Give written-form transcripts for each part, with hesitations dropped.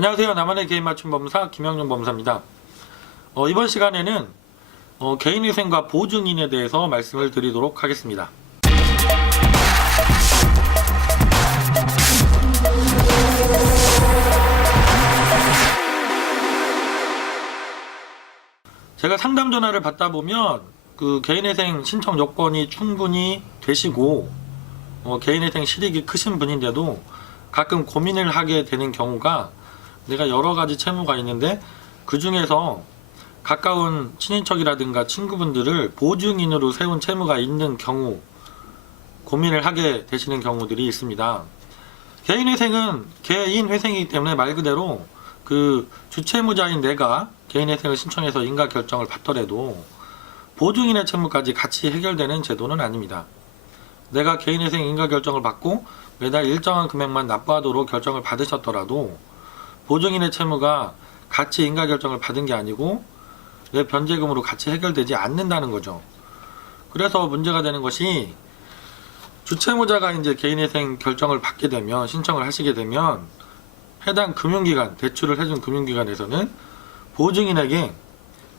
안녕하세요. 나만의 개인 맞춤 법무사 김영용 법무사입니다. 이번 시간에는 개인위생과 보증인에 대해서 말씀을 드리도록 하겠습니다. 제가 상담 전화를 받다 보면 그 개인위생 신청 요건이 충분히 되시고 개인위생 실익이 크신 분인데도 가끔 고민을 하게 되는 경우가, 내가 여러 가지 채무가 있는데 그 중에서 가까운 친인척이라든가 친구분들을 보증인으로 세운 채무가 있는 경우 고민을 하게 되시는 경우들이 있습니다. 개인회생은 개인회생이기 때문에 말 그대로 그 주채무자인 내가 개인회생을 신청해서 인가결정을 받더라도 보증인의 채무까지 같이 해결되는 제도는 아닙니다. 내가 개인회생 인가결정을 받고 매달 일정한 금액만 납부하도록 결정을 받으셨더라도 보증인의 채무가 같이 인가결정을 받은 게 아니고 내 변제금으로 같이 해결되지 않는다는 거죠. 그래서 문제가 되는 것이, 주채무자가 이제 개인회생 결정을 받게 되면, 신청을 하시게 되면 해당 금융기관, 대출을 해준 금융기관에서는 보증인에게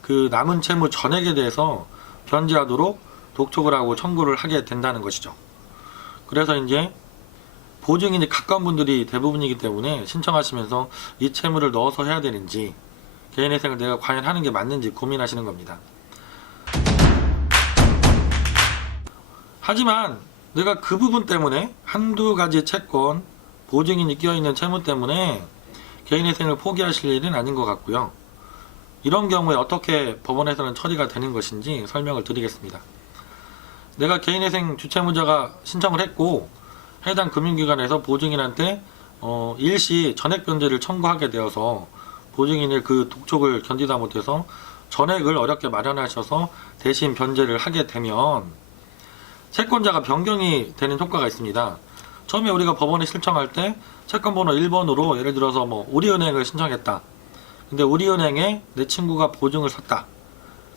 그 남은 채무 전액에 대해서 변제하도록 독촉을 하고 청구를 하게 된다는 것이죠. 그래서 이제 보증인이 가까운 분들이 대부분이기 때문에 신청하시면서 이 채무를 넣어서 해야 되는지, 개인회생을 내가 과연 하는 게 맞는지 고민하시는 겁니다. 하지만 내가 그 부분 때문에 한두 가지 채권, 보증인이 끼어있는 채무 때문에 개인회생을 포기하실 일은 아닌 것 같고요. 이런 경우에 어떻게 법원에서는 처리가 되는 것인지 설명을 드리겠습니다. 내가 개인회생 주채무자가 신청을 했고 해당 금융기관에서 보증인한테 일시 전액 변제를 청구하게 되어서 보증인의 그 독촉을 견디다 못해서 전액을 어렵게 마련하셔서 대신 변제를 하게 되면 채권자가 변경이 되는 효과가 있습니다. 처음에 우리가 법원에 신청할 때 채권번호 1번으로 예를 들어서 우리은행을 신청했다. 근데 우리은행에 내 친구가 보증을 섰다.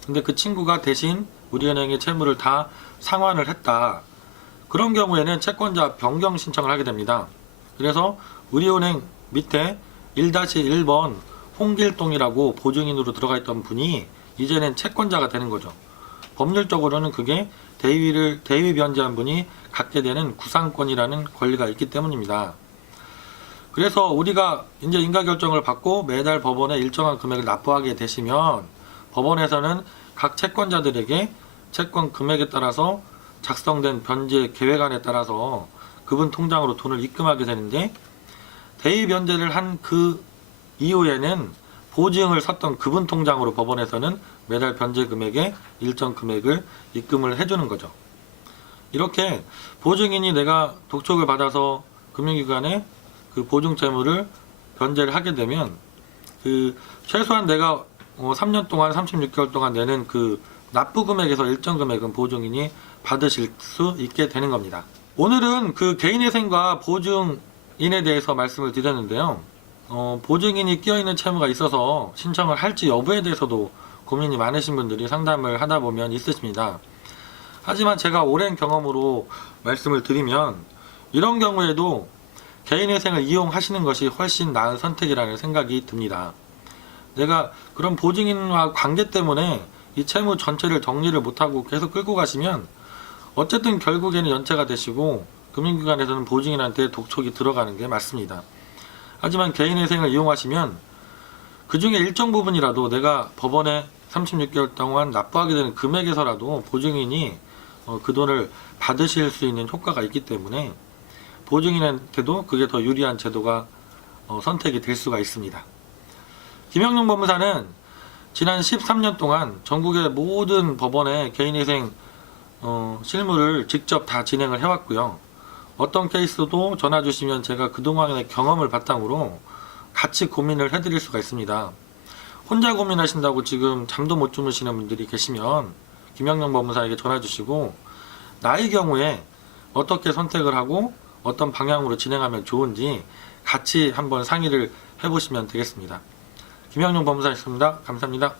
근데 그 친구가 대신 우리은행의 채무를 다 상환을 했다. 그런 경우에는 채권자 변경 신청을 하게 됩니다. 그래서 우리은행 밑에 1-1번 홍길동이라고 보증인으로 들어가 있던 분이 이제는 채권자가 되는 거죠. 법률적으로는 그게 대위 변제한 분이 갖게 되는 구상권이라는 권리가 있기 때문입니다. 그래서 우리가 이제 인가결정을 받고 매달 법원에 일정한 금액을 납부하게 되시면 법원에서는 각 채권자들에게 채권 금액에 따라서 작성된 변제 계획안에 따라서 그분 통장으로 돈을 입금하게 되는데, 대위 변제를 한 그 이후에는 보증을 섰던 그분 통장으로 법원에서는 매달 변제 금액의 일정 금액을 입금을 해주는 거죠. 이렇게 보증인이 내가 독촉을 받아서 금융기관에 그 보증 채무를 변제를 하게 되면 그 최소한 내가 3년 동안 36개월 동안 내는 그 납부 금액에서 일정 금액은 보증인이 받으실 수 있게 되는 겁니다. 오늘은 그 개인회생과 보증인에 대해서 말씀을 드렸는데요. 보증인이 끼어있는 채무가 있어서 신청을 할지 여부에 대해서도 고민이 많으신 분들이 상담을 하다 보면 있으십니다. 하지만 제가 오랜 경험으로 말씀을 드리면 이런 경우에도 개인회생을 이용하시는 것이 훨씬 나은 선택이라는 생각이 듭니다. 내가 그런 보증인과 관계 때문에 이 채무 전체를 정리를 못하고 계속 끌고 가시면 어쨌든 결국에는 연체가 되시고 금융기관에서는 보증인한테 독촉이 들어가는 게 맞습니다. 하지만 개인회생을 이용하시면 그 중에 일정 부분이라도 내가 법원에 36개월 동안 납부하게 되는 금액에서라도 보증인이 그 돈을 받으실 수 있는 효과가 있기 때문에 보증인한테도 그게 더 유리한 제도가 선택이 될 수가 있습니다. 김영용 법무사는 지난 13년 동안 전국의 모든 법원에 개인회생 실무를 직접 다 진행을 해왔고요. 어떤 케이스도 전화 주시면 제가 그동안의 경험을 바탕으로 같이 고민을 해드릴 수가 있습니다. 혼자 고민하신다고 지금 잠도 못 주무시는 분들이 계시면 김영용 법무사에게 전화 주시고 나의 경우에 어떻게 선택을 하고 어떤 방향으로 진행하면 좋은지 같이 한번 상의를 해보시면 되겠습니다. 김영용 법무사였습니다. 감사합니다.